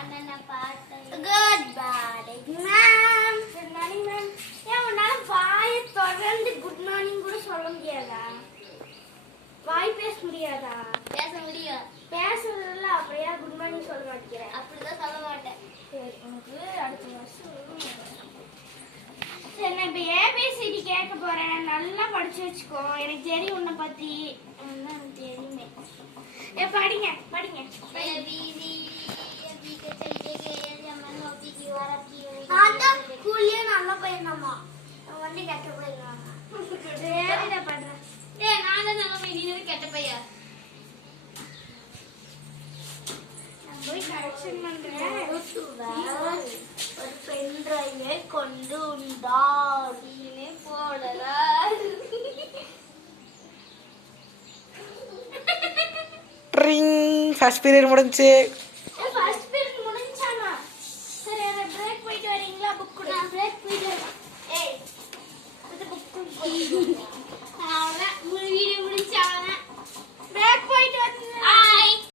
Good morning ma'am. Good morning ma'am. ஏன் உன்னால வாயை தொடர்ந்து குட் மார்னிங் கூட சொல்ல முடியாதா? வாய் பேச முடியாதா? பேச முடியும். பேசுறதுல அப்படியே குட் மார்னிங் சொல்ல மாட்டேங்கிறேன். அப்படிதான் சொல்ல மாட்டேன். சரி, உனக்கு அடுத்த வருஷம். சரி, நான் இப்போ ஏபிசிடி கேட்க போறேன். நல்லா படிச்சு வச்சுக்கோ. எனக்கு தெரியும் உன்னை பத்தி. எனக்கு தெரியுமே. படிங்க படிங்க. ஸ்கூல்லயே நல்ல பையனாமா. வந்து கெட்ட பையனாமா. சரி, நான் பண்றேன். நான் தான் நல்ல பையன், நீ கெட்ட பையன். நான் போய் கரெக்ஷன் பண்றேன். ஒரு பென் டிரைவை கொண்டு உண்டார். நீனே போடலா. ஃபர்ஸ்ட் பீரியட் முடிஞ்சு. ஃபர்ஸ்ட் பீரியட் முடிஞ்சானா? சரி, அந்த பிரேக் போயிட்டு வரீங்களா? புக் கொடு. பிரேக் போயிட்டு. ஏய், இது புக் கொடு.